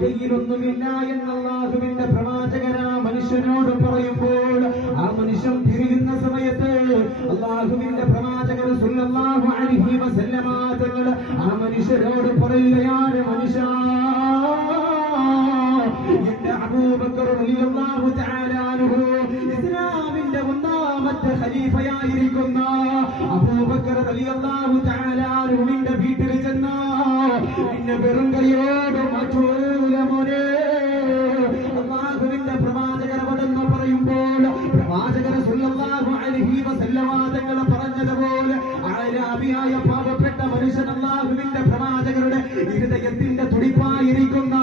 കയ്യിലൊന്നുമില്ല എന്ന് അല്ലാഹുവിന്റെ പ്രവാചകൻ ആ മനുഷ്യനോട് പറയുമ്പോൾ ആ മനുഷ്യൻ തിരിയുന്ന സമയത്ത് അല്ലാഹുവിന്റെ പ്രവാചകൻ സല്ലല്ലാഹു അലൈഹി വസല്ലമ തങ്ങൾ ആ മനുഷ്യരോട് പറയുകയാണ്, മനുഷ്യ, എന്റെ അബൂബക്കർ റളിയല്ലാഹു തആല അൻഹു ഇസ്ലാമിന്റെ ഒന്നാമത്തെ ഖലീഫയായിരിക്കുന്ന അബൂബക്കർ റളിയല്ലാഹു തആല അൻഹുവിന്റെ വീട്ടിൽ ചെന്ന നിന്നെ വെറും കൈയോട് മാറ്റൂല മോനെ. അല്ലാഹുവിന്റെ പ്രവാചകൻ അവിടെന്ന് പറയുമ്പോൾ പ്രവാചകൻ സല്ലല്ലാഹു അലൈഹി വസല്ലമ തങ്ങൾ പറഞ്ഞതുപോലെ അഅ്റാബിയായ പാവപ്പെട്ട മനുഷ്യൻ അല്ലാഹുവിന്റെ പ്രവാചകരുടെ ഹൃദയത്തിന്റെ തുടിപ്പായിരിക്കുന്ന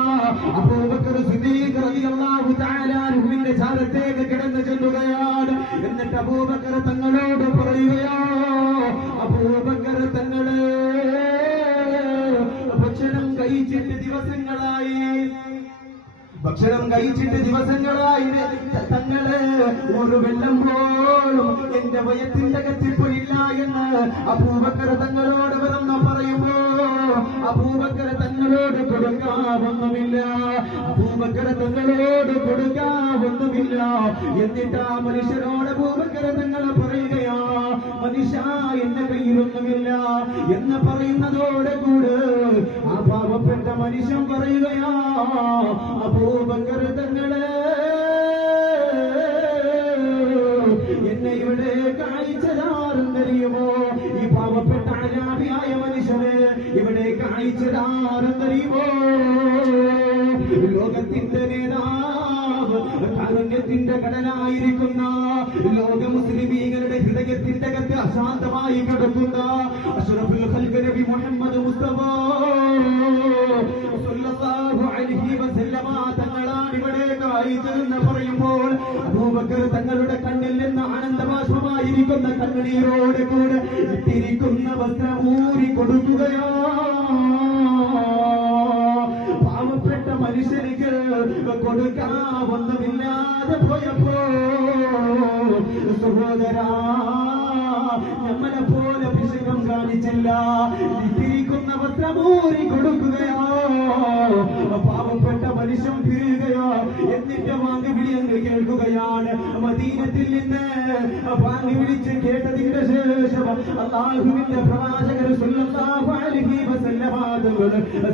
അബൂബക്കർ സിദ്ദീഖ് റളിയല്ലാഹു തആല അൻഹുവിന്റെ ചാരത്തേക്ക് കിടന്നു ചെല്ലുകയാണ്. എന്നിട്ട് അബൂബക്കർ തങ്ങളോട് പറയുകയോ, അബൂബക്കർ തങ്ങള് ഭക്ഷണം കഴിച്ചിട്ട് ദിവസങ്ങളായി തങ്ങള് ഒരു വെള്ളം പോലും എന്റെ വയറ്റിന്റെ കത്തിപ്പോയില്ല എന്ന് അബൂബക്കർ തങ്ങളോട് വന്ന് പറയുമ്പോ അബൂബക്കർ തങ്ങളോട് കൊടുക്കാവൊന്നുമില്ല, അബൂബക്കർ തങ്ങളോട് കൊടുക്കാവൊന്നുമില്ല. എന്നിട്ട് ആ മനുഷ്യരോട് അബൂബക്കർ തങ്ങൾ പറയുകയാ, മനുഷ്യ, എന്റെ കയ്യിലൊന്നുമില്ല എന്ന് പറയുന്നതോടെ കൂടെ ആ പാവപ്പെട്ട മനുഷ്യൻ പറയുകയാ, അബൂബക്കർ തങ്ങളെ എന്നെ ഇവിടെ കാഴ്ചതാരെന്നറിയുമോ? ഈ പാവപ്പെട്ട അനാഥയായ മനുഷ്യനെ ഇവിടെ കാഴ്ചതാരെന്നറിയുമോ? ലോകത്തിന്റെ നേതാവ്, കാരുണ്യത്തിന്റെ കടലായിരിക്കുന്ന ലോക മുസ്ലിമീങ്ങളുടെ ഹൃദയത്തിന്റെ അകത്ത് അശാന്തമായി കിടക്കുന്ന അഷ്റഫുൽ ഖൽഖ് നബി മുഹമ്മദ് മുസ്തഫ സല്ലല്ലാഹു അലൈഹി വസല്ലമ തങ്ങളാണ് ഇവിടെ കാഴ്ചയെന്ന് പറയുമ്പോൾ അബൂബക്കർ തങ്ങളുടെ കണ്ണിൽ നിന്ന് ആനന്ദബാഷ്പമായിരിക്കുന്ന കണ്ണുനീരോട് കൂടെ ഇട്ടിരിക്കുന്ന വസ്ത്രം ഊരി കൊടുക്കുകയോ. പാവപ്പെട്ട മനുഷ്യർക്ക് കൊടുക്കാവൊന്നുമില്ലാതെ പോയപ്പോ സഹോദരാ, നമ്മളെ പോലെ പിശുകം കാണിച്ചില്ല, ഇട്ടിരിക്കുന്ന വസ്ത്രം ഊരി കൊടുക്കുകയോ. പാവപ്പെട്ട മനുഷ്യൻ തിരിയുകയോ. എന്നിട്ട് വാങ്ങി വിളി അങ്ങ് കേൾക്കുകയാണ്. മദീനത്തിൽ നിന്ന് വാങ്ങി വിളിച്ച് കേട്ടതിന്റെ ശേഷം അല്ലാഹുവിന്റെ പ്രവാചകൻ സല്ലല്ലാഹു അലൈഹി വസല്ലമ തങ്ങൾ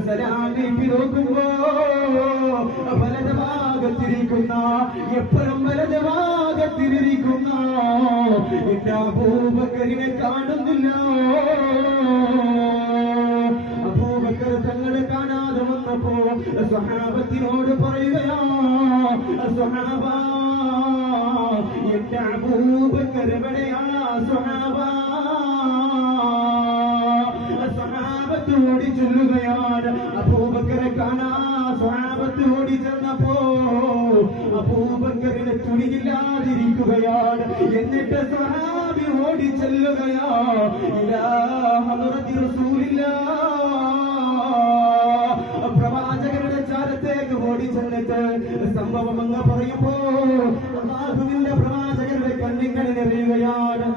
സലാം നീട്ടി നോക്കുമ്പോ വലതുഭാഗത്തിരിക്കുന്ന, എപ്പോഴും വലതുഭാഗത്തിരിക്കുന്ന എന്റെ അബൂബക്കറിനെ കാണുന്നില്ല. അബൂബക്കർ തങ്ങളെ കാണാതെ വന്നപ്പോ സ്വഹാബത്തിനോട് പറയുകയാ, സ്വഹാബ, എന്റെ അബൂബക്കർ എവിടെയാണ്? സ്വഹാബത്ത് ഓടി ചൊല്ലുകയാണ്. അബൂബക്കറെ കാണാ സ്വഹാബത്ത് ഓടി ചെന്നപ്പോ അബൂബക്കറിനെ തുണിയില്ലാതിരിക്കുകയാണ്. എന്നിട്ട് സ്വഹാബി ഓടി ചെല്ലുകയാ, ഇലാ ഹദ്റത്തി റസൂലില്ലാഹ്, പ്രവാചകരുടെ ചാരത്തേക്ക് ഓടി ചെന്നിട്ട് സംഭവം അങ്ങ് പറയുമ്പോ അല്ലാഹുവിന്റെ പ്രവാചകരുടെ കണ്ണിങ്ങനെ നിറയുകയാണ്.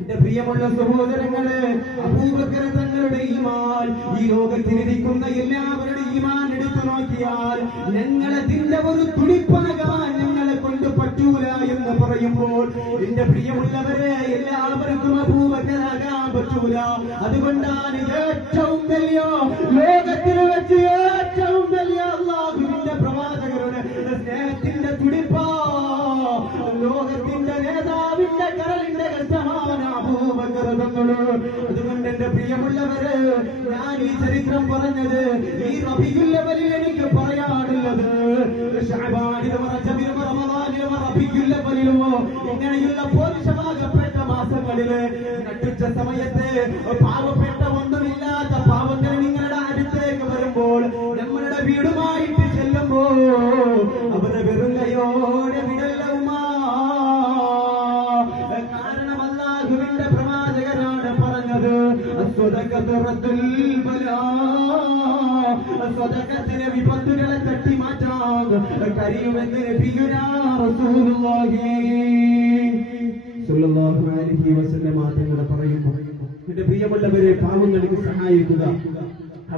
എന്റെ പ്രിയമുള്ള സഹോദരങ്ങളെ, അബൂബക്കർ തങ്ങളുടെ ഈമാൻ ഈ ലോകത്തിലിരിക്കുന്ന എല്ലാവരുടെ ഈമാൻ എടുത്തു നോക്കിയാൽ ഞങ്ങളതിന്റെ ഒരു തുടിപ്പാകാൻ ഞങ്ങളെ കൊണ്ട് പറ്റൂല എന്ന് പറയുമ്പോൾ എന്റെ പ്രിയമുള്ളവരെ, എല്ലാവർക്കും അബൂബക്കറാകാൻ പറ്റൂല. അതുകൊണ്ടാണ് ഏറ്റവും വലിയ, ലോകത്തിൽ വെച്ച് ഏറ്റവും വലിയ അല്ലാഹുവിന്റെ പ്രവാചകരുടെ സ്നേഹത്തിന്റെ തുടിപ്പാ ലോകത്തിന്റെ നേതാവിന്റെ കരളിന്റെ കഷ്ടമാണ് അബൂബക്കർ തങ്ങൾ. അതുകൊണ്ട് എന്റെ പ്രിയമുള്ളവര്, ഞാൻ ഈ ചരിത്രം പറഞ്ഞത് ഈ റബീഉൽ അവ്വലിൽ എനിക്ക് പറയാനുള്ളത് ശഅബാനിലും റജബിലും റമദാനിലും റബീഉൽ അവ്വലിലും ഇങ്ങനെയുള്ള പോരിശമാകപ്പെട്ട മാസങ്ങളില് നട്ടുച്ച സമയത്ത് പാവപ്പെട്ട ഒന്നുമില്ലാത്ത പാവങ്ങൾ നിങ്ങളുടെ അടുത്തേക്ക് വരുമ്പോൾ, നമ്മളുടെ വീടുമായിട്ട് ചെല്ലുമ്പോ അവരുടെ വെറുങ്കയോടെ വിടല്ല ഉമ്മ. കാരണം അല്ലാഹുവിന്റെ പ്രവാചകനാണ് പറഞ്ഞത്, സ്വതക്കത്തിന് വിപത്തുകളെ തട്ടി മാറ്റാൻ കഴിയുമെന്ന് നബിയുനാ റസൂലുള്ളാഹി സ്വല്ലല്ലാഹു അലൈഹി വസല്ലം തങ്ങൾ പറയുന്നു. എന്റെ പ്രിയമുള്ളവരെ, പാവങ്ങൾക്ക് സഹായിക്കുക,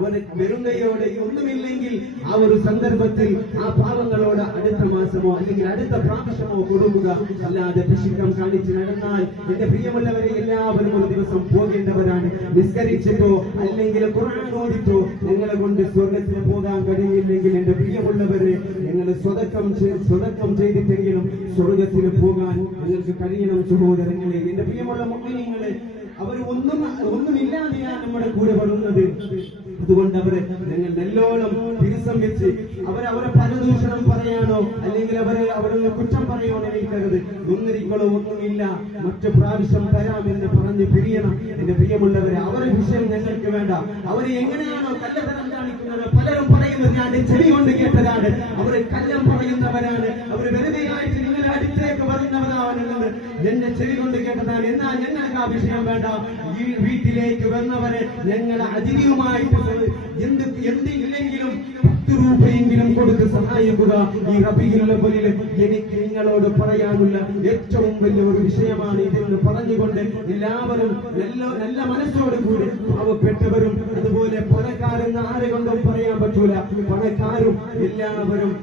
അവരെ വെറുങ്കയോടെ ഒന്നുമില്ലെങ്കിൽ ആ ഒരു സന്ദർഭത്തിൽ ആ പാവങ്ങളോട് അടുത്ത മാസമോ അല്ലെങ്കിൽ അടുത്ത പ്രാവശ്യമോ കൊടുക്കുക. അല്ലാതെ പിശുക്കം കാണിച്ച് നടന്നാൽ എന്റെ പ്രിയമുള്ളവരെ എല്ലാവരും ഒരു ദിവസം പോകേണ്ടവരാണ്. നിസ്കരിച്ചിട്ടോ അല്ലെങ്കിൽ ഖുർആൻ ഓതിട്ടോ നിങ്ങളെ കൊണ്ട് സ്വർഗത്തിന് പോകാൻ കഴിയില്ലെങ്കിൽ എന്റെ പ്രിയമുള്ളവരെ നിങ്ങൾ സ്വതക്കം ചെയ്തിട്ടെങ്കിലും സ്വർഗത്തിന് പോകാൻ നിങ്ങൾക്ക് കഴിയണം സഹോദരങ്ങളെ. എന്റെ പ്രിയമുള്ള മുഅ്മിനീങ്ങളെ, അവർ ഒന്നുമില്ലാതെയാണ് നമ്മുടെ കൂടെ വരുന്നത്. അതുകൊണ്ട് അവരെ നിങ്ങൾ നല്ലോണം തിരിസം വെച്ച് അവരെ പരദൂഷണം പറയാനോ അല്ലെങ്കിൽ അവരുടെ കുറ്റം പറയാനോ എനിക്കരുത്. ഒന്നിരിക്കളോ ഒന്നുമില്ല, മറ്റു പ്രാവശ്യം തരാമെന്ന് പറഞ്ഞ് പിരിയണം. എന്റെ പ്രിയമുള്ളവരെ, അവരുടെ വിഷയം ഞങ്ങൾക്ക് വേണ്ട. അവര് എങ്ങനെയാണോ കള്ളത്തരം കാണിക്കുന്നത്, പലരും പറയുന്നത് ഞാൻ ചെവി കൊണ്ട് കേട്ടതാണ്. അവര് കള്ളം പറയുന്നവരാണ്, അവര് വെറുതെയായിട്ട് നിങ്ങളുടെ അടുത്തേക്ക് വരുന്നവരാണെന്നത് എന്നെ ചെവി കൊണ്ട് കേട്ടതാണ്. എന്നാൽ ഞങ്ങൾക്ക് ആ വിഷയം വേണ്ട. ഈ വീട്ടിലേക്ക് വന്നവരെ ഞങ്ങൾ അതിഥിയുമായിട്ട് എന്തില്ലെങ്കിലും 10 രൂപയെങ്കിലും കൊടുത്ത് സഹായിക്കുക. ഈ റബീഉൽ അവ്വലിൽ എനിക്ക് നിങ്ങളോട് പറയാനുള്ള ഏറ്റവും വലിയ ഒരു വിഷയമാണ് ഇതെന്ന് പറഞ്ഞുകൊണ്ട് എല്ലാവരും നല്ല മനസ്സോട് കൂടി പാവപ്പെട്ടവരും അതുപോലെ പണക്കാരെന്ന് ആരെ കൊണ്ടും പറയാൻ പറ്റൂല, പണക്കാരും എല്ലാവരും